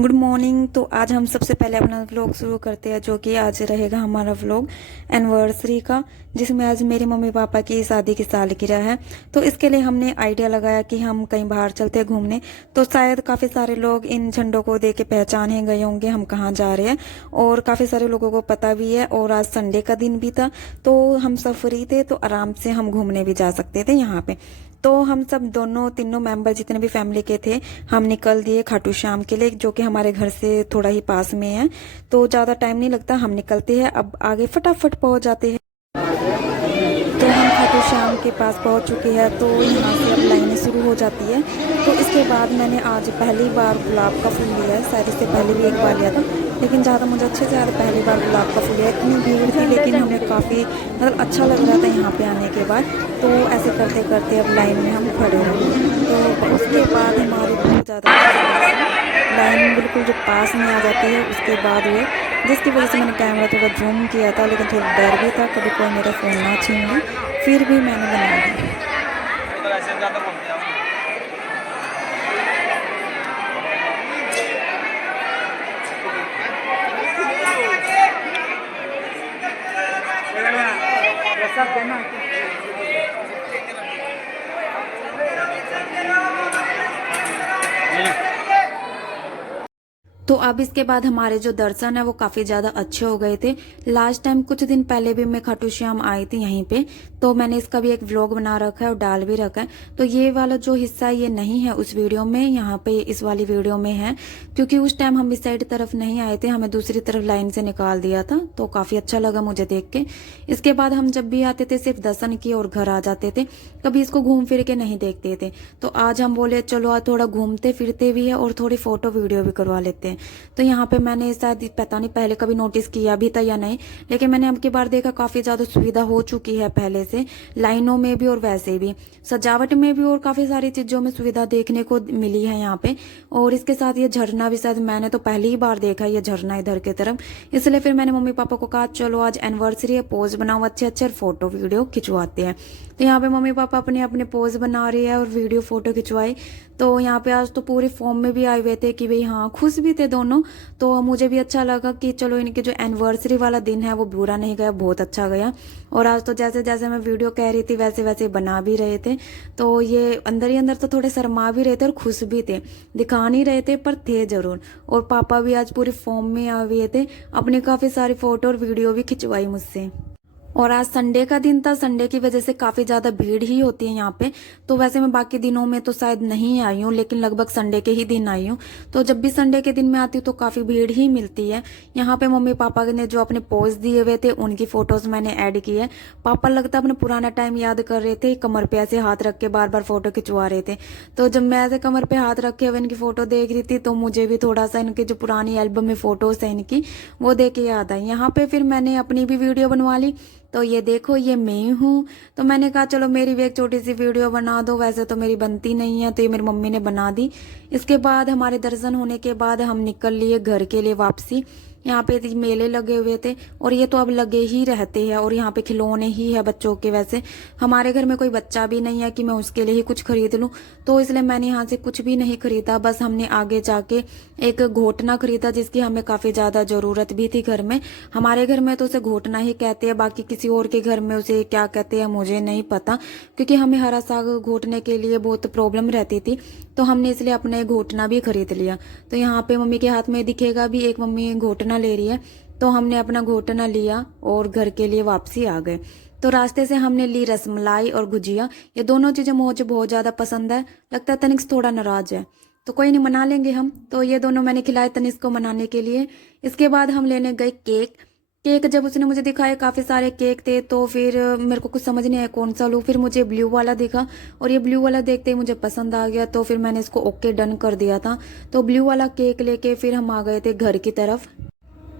Good morning. तो आज हम सबसे पहले अपना व्लॉग शुरू करते हैं, जो कि आज रहेगा हमारा व्लॉग एनिवर्सरी का, जिसमें आज मेरे मम्मी पापा की शादी की सालगिरह है। तो इसके लिए हमने आइडिया लगाया कि हम कहीं बाहर चलते हैं घूमने। तो शायद काफ़ी सारे लोग इन झंडों को देख के पहचान ही गए होंगे हम कहाँ जा रहे हैं, और काफ़ी सारे लोगों को पता भी है। और आज संडे का दिन भी था, तो हम सब फ्री थे, तो आराम से हम घूमने भी जा सकते थे यहाँ पे। तो हम सब दोनों तीनों मेंबर जितने भी फैमिली के थे, हम निकल दिए खाटू श्याम के लिए, जो कि हमारे घर से थोड़ा ही पास में है। तो ज़्यादा टाइम नहीं लगता, हम निकलते हैं अब आगे फटाफट पहुंच जाते हैं। तो हम खाटू श्याम के पास पहुंच चुके हैं, तो यहाँ से अब लाइनें शुरू हो जाती है। तो इसके बाद मैंने आज पहली बार गुलाब का फूल लिया है, शायद इससे पहले भी एक बार लिया था, लेकिन ज़्यादा मुझे अच्छे से याद पहली बार गुलाब का फूल लिया। इतनी भीड़ थी, लेकिन हमें काफ़ी मतलब अच्छा लग रहा था यहाँ पे आने के बाद। तो ऐसे करते करते अब लाइन में हम खड़े हो गए। तो उसके बाद हमारी बहुत ज़्यादा लाइन बिल्कुल जो पास में आ जाती है, उसके बाद हुए, जिसकी वजह से मैंने कैमरा थोड़ा जूम किया था, लेकिन थोड़ा डर भी था कभी कोई मेरा फ़ोन ना छीन ले, फिर भी मैंने बना दी। तो अब इसके बाद हमारे जो दर्शन है वो काफ़ी ज़्यादा अच्छे हो गए थे। लास्ट टाइम कुछ दिन पहले भी मैं खाटू श्याम आई थी यहीं पे, तो मैंने इसका भी एक व्लॉग बना रखा है और डाल भी रखा है। तो ये वाला जो हिस्सा ये नहीं है उस वीडियो में, यहाँ पे इस वाली वीडियो में है, क्योंकि उस टाइम हम इस साइड तरफ नहीं आए थे, हमें दूसरी तरफ लाइन से निकाल दिया था। तो काफ़ी अच्छा लगा मुझे देख के। इसके बाद हम जब भी आते थे सिर्फ दर्शन किए और घर आ जाते थे, कभी इसको घूम फिर के नहीं देखते थे। तो आज हम बोले चलो आज थोड़ा घूमते फिरते भी है और थोड़ी फोटो वीडियो भी करवा लेते हैं। तो यहाँ पे मैंने शायद पता नहीं पहले कभी नोटिस किया भी था या नहीं, लेकिन मैंने अब की बार देखा काफी ज्यादा सुविधा हो चुकी है पहले से, लाइनों में भी और वैसे भी सजावट में भी, और काफी सारी चीजों में सुविधा देखने को मिली है यहाँ पे। और इसके साथ ये झरना भी शायद मैंने तो पहली ही बार देखा ये झरना इधर की तरफ, इसलिए फिर मैंने मम्मी पापा को कहा चलो आज एनिवर्सरी है, पोज बनाओ अच्छे अच्छे, फोटो वीडियो खिंचवाते हैं। तो यहाँ पे मम्मी पापा अपने अपने पोज बना रही है और वीडियो फोटो खिंचवाई। तो यहाँ पे आज तो पूरे फॉर्म में भी आए हुए थे कि भाई हाँ, खुश भी थे दोनों। तो मुझे भी अच्छा लगा कि चलो इनके जो एनिवर्सरी वाला दिन है वो बुरा नहीं गया, बहुत अच्छा गया। और आज तो जैसे जैसे मैं वीडियो कह रही थी वैसे वैसे बना भी रहे थे। तो ये अंदर ही अंदर तो थोड़े शर्मा भी रहे थे और खुश भी थे, दिखा नहीं रहे थे पर थे जरूर। और पापा भी आज पूरे फॉर्म में आए हुए थे, अपनी काफी सारी फोटो और वीडियो भी खिंचवाई मुझसे। और आज संडे का दिन था, संडे की वजह से काफी ज्यादा भीड़ ही होती है यहाँ पे। तो वैसे मैं बाकी दिनों में तो शायद नहीं आई हूँ, लेकिन लगभग संडे के ही दिन आई हूँ। तो जब भी संडे के दिन में आती हूँ तो काफी भीड़ ही मिलती है। यहाँ पे मम्मी पापा ने जो अपने पोज दिए हुए थे उनकी फोटोज मैंने ऐड की है। पापा लगता अपना पुराना टाइम याद कर रहे थे, कमर पे ऐसे हाथ रख के बार बार फोटो खिंचवा रहे थे। तो जब मैं ऐसे कमर पे हाथ रखे हुए इनकी फोटो देख रही थी, तो मुझे भी थोड़ा सा इनकी जो पुरानी एल्बम में फोटोज है इनकी, वो देख के याद आई। यहाँ पे फिर मैंने अपनी भी वीडियो बनवा ली। तो ये देखो ये मैं हूँ। तो मैंने कहा चलो मेरी भी एक छोटी सी वीडियो बना दो, वैसे तो मेरी बनती नहीं है, तो ये मेरी मम्मी ने बना दी। इसके बाद हमारे दर्शन होने के बाद हम निकल लिए घर के लिए वापसी। यहाँ पे मेले लगे हुए थे और ये तो अब लगे ही रहते हैं, और यहाँ पे खिलौने ही है बच्चों के। वैसे हमारे घर में कोई बच्चा भी नहीं है कि मैं उसके लिए ही कुछ खरीद लूं, तो इसलिए मैंने यहाँ से कुछ भी नहीं खरीदा। बस हमने आगे जाके एक घोटना खरीदा, जिसकी हमें काफी ज्यादा जरूरत भी थी घर में। हमारे घर में तो उसे घोटना ही कहते हैं, बाकी किसी और के घर में उसे क्या कहते हैं मुझे नहीं पता, क्योंकि हमें हरा साग घोटने के लिए बहुत प्रॉब्लम रहती थी। तो हमने इसलिए अपने घोटना भी खरीद लिया। तो यहाँ पे मम्मी के हाथ में दिखेगा भी, एक मम्मी घोटना ले रही है। तो हमने अपना घोटना लिया और घर के लिए वापसी आ गए। तो रास्ते से हमने ली रसमलाई और गुजिया, ये दोनों चीजें मुझे बहुत ज्यादा पसंद है। लगता है तनिष्क थोड़ा नाराज है, तो कोई नहीं, मना लेंगे हम। तो ये दोनों मैंने खिलाए तनिष्क को मनाने के लिए। इसके बाद हम लेने गए केक। केक जब उसने मुझे दिखाया, काफी सारे केक थे, तो फिर मेरे को कुछ समझ नहीं आया कौन सा लूं। फिर मुझे ब्लू वाला दिखा, और ये ब्लू वाला देखते ही मुझे पसंद आ गया, तो फिर मैंने इसको ओके डन कर दिया था। तो ब्लू वाला केक लेके फिर हम आ गए थे घर की तरफ।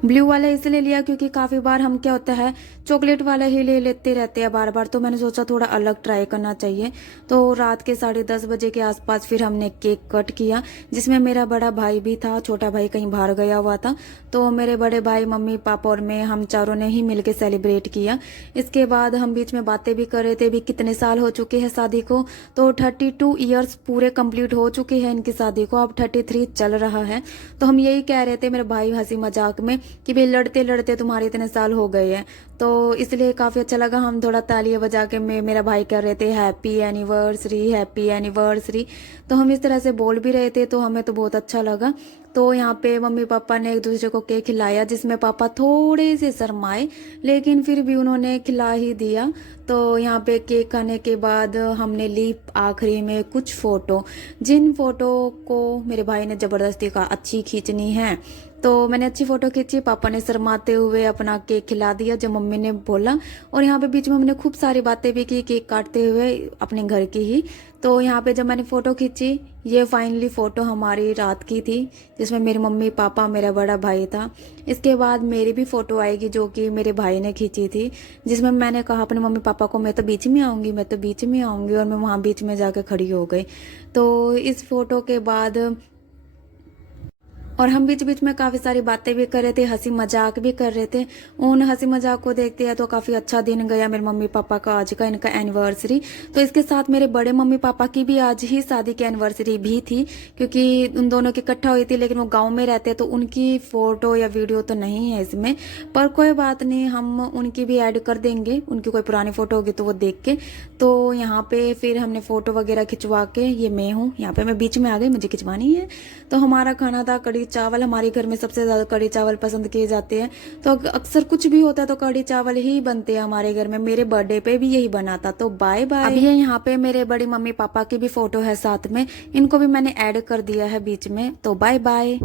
ब्लू वाला इसलिए लिया क्योंकि काफी बार हम क्या होता है चॉकलेट वाला ही ले लेते रहते हैं बार बार। तो मैंने सोचा थोड़ा अलग ट्राई करना चाहिए। तो रात के 10:30 बजे के आसपास फिर हमने केक कट किया, जिसमें मेरा बड़ा भाई भी था, छोटा भाई कहीं बाहर गया हुआ था। तो मेरे बड़े भाई, मम्मी, पापा और मैं, हम चारों ने ही मिलके सेलिब्रेट किया। इसके बाद हम बीच में बातें भी कर रहे थे, भी कितने साल हो चुके हैं शादी को। तो 32 ईयर्स पूरे कंप्लीट हो चुके हैं इनकी शादी को, अब 33 चल रहा है। तो हम यही कह रहे थे मेरे भाई हंसी मजाक में कि भाई लड़ते लड़ते तुम्हारे इतने साल हो गए हैं। तो इसलिए काफ़ी अच्छा लगा। हम थोड़ा तालियां बजा के मेरा भाई कर रहे थे हैप्पी एनिवर्सरी, हैप्पी एनिवर्सरी। तो हम इस तरह से बोल भी रहे थे, तो हमें तो बहुत अच्छा लगा। तो यहाँ पे मम्मी पापा ने एक दूसरे को केक खिलाया, जिसमें पापा थोड़े से शर्माए, लेकिन फिर भी उन्होंने खिला ही दिया। तो यहाँ पे केक खाने के बाद हमने ली आखिरी में कुछ फ़ोटो, जिन फ़ोटो को मेरे भाई ने ज़बरदस्ती कहा अच्छी खींचनी है। तो मैंने अच्छी फ़ोटो खींची, पापा ने शर्माते हुए अपना केक खिला दिया जो मम्मी ने बोला। और यहाँ पे बीच में हमने खूब सारी बातें भी की केक काटते हुए, अपने घर की ही। तो यहाँ पे जब मैंने फ़ोटो खींची, ये फाइनली फ़ोटो हमारी रात की थी, जिसमें मेरे मम्मी पापा, मेरा बड़ा भाई था। इसके बाद मेरी भी फ़ोटो आएगी जो कि मेरे भाई ने खींची थी, जिसमें मैंने कहा अपने मम्मी पापा को मैं तो बीच में आऊँगी, मैं तो बीच में आऊँगी, और मैं वहाँ बीच में जाकर खड़ी हो गई। तो इस फ़ोटो के बाद और हम बीच बीच में काफ़ी सारी बातें भी कर रहे थे, हंसी मजाक भी कर रहे थे। उन हंसी मजाक को देखते हैं तो काफ़ी अच्छा दिन गया मेरे मम्मी पापा का आज का, इनका एनिवर्सरी। तो इसके साथ मेरे बड़े मम्मी पापा की भी आज ही शादी की एनिवर्सरी भी थी, क्योंकि उन दोनों की इकट्ठा हुई थी, लेकिन वो गाँव में रहते तो उनकी फ़ोटो या वीडियो तो नहीं है इसमें। पर कोई बात नहीं, हम उनकी भी ऐड कर देंगे, उनकी कोई पुरानी फ़ोटो होगी तो वो देख के। तो यहाँ पे फिर हमने फ़ोटो वगैरह खिंचवा के, ये मैं हूँ यहाँ पे, मैं बीच में आ गई, मुझे खिंचवानी है। तो हमारा खाना था कढ़ी चावल। हमारे घर में सबसे ज़्यादा कढ़ी चावल पसंद किए जाते हैं, तो अक्सर कुछ भी होता है तो कढ़ी चावल ही बनते हैं हमारे घर में। मेरे बर्थडे पे भी यही बना था। तो बाय बाय। अब ये यहाँ पे मेरे बड़ी मम्मी पापा की भी फ़ोटो है साथ में, इनको भी मैंने ऐड कर दिया है बीच में। तो बाय बाय।